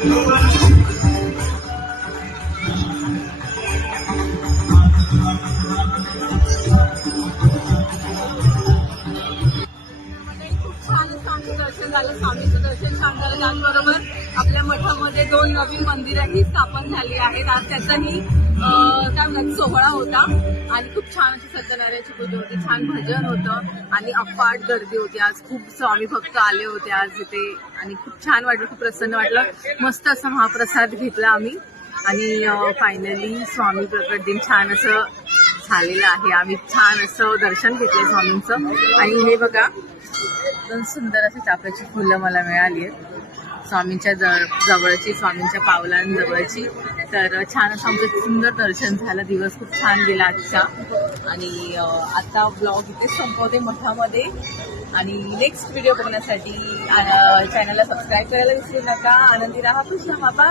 दर्शन झालं, स्वामीचं दर्शन छान झालं. त्याचबरोबर आपल्या मठामध्ये 2 नवीन मंदिरंही स्थापन झाली आहेत. आज त्याचाही काय म्हणतात सोहळा होता आणि खूप छान अशी सत्यनारायणाची पूजा होती, छान भजन होतं आणि अफाट गर्दी होती. आज खूप स्वामी भक्त आले होते आज इथे आणि खूप छान वाटलं, खूप प्रसन्न वाटलं. मस्त असा महाप्रसाद घेतला आम्ही आणि फायनली स्वामी प्रकट दिन छान असं झालेलं आहे. आम्ही छान असं दर्शन घेतलंय स्वामींचं आणि हे बघा एकदम सुंदर अशी चाफ्याची फुलं मला मिळाली आहेत स्वामींच्या जवळची, स्वामींच्या पावलांजवळची. तर छान असं आमचं सुंदर दर्शन झालं. दिवस खूप छान गेला आजचा आणि आता ब्लॉग इथे संपवते मठामध्ये आणि नेक्स्ट व्हिडिओ बघण्यासाठी चॅनलला सबस्क्राईब करायला विसरू नका. आनंदी राहा, खुश राहा, बाय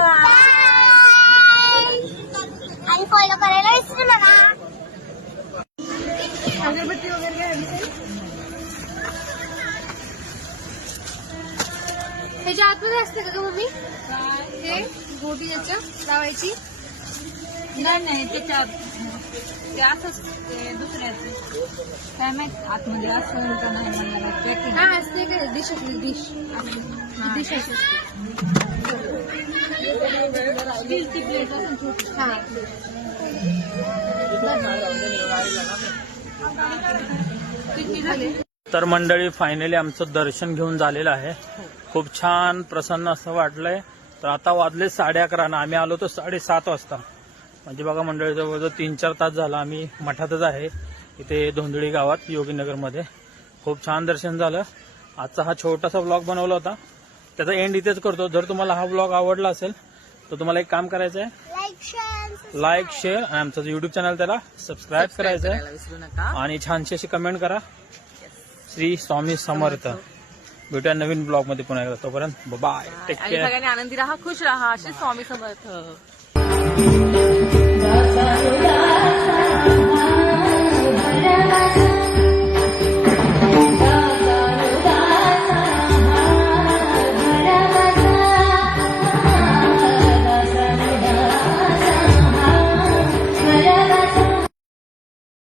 आणि फॉलो करायला विसरू नका. अगरबत्ती वगैरे त्याच्या आतमध्ये असते का मम्मी? हे गोटी त्याच्या लावायची नाही त्याच्या ते असंच दुसऱ्याचं काय माहित आतमध्ये असं का नाही मला हा असते का डिश असते डिश डिश असते स्टीलची प्लेट असून छोटी. किती झाले? तर मंडळी फायनली आमचं दर्शन घेऊन झालेलं आहे. खूप छान प्रसन्न असं वाटलंय. तर आता वाजले 11:30 ना आम्ही आलो तो 7:30 वाजता. म्हणजे बघा मंडळी जवळजवळ 3-4 तास झाला आम्ही मठातच आहे इथे धोंदळी गावात योगीनगरमध्ये. खूप छान दर्शन झालं. आजचा हा छोटासा ब्लॉग बनवला होता, त्याचा एंड इथेच करतो. जर तुम्हाला हा ब्लॉग आवडला असेल तर तुम्हाला एक काम करायचं आहे, लाईक शेअर आणि आमचं युट्यूब चॅनल त्याला सबस्क्राईब करायचं आहे आणि छानशी अशी कमेंट करा. श्री स्वामी समर्थ. भेटूया नवीन ब्लॉग मध्ये पुन्हा एकदा. तोपर्यंत बाय, टेक केअर. सगळ्यांनी आनंदी राहा, खुश राहा, असे स्वामी समर्थ.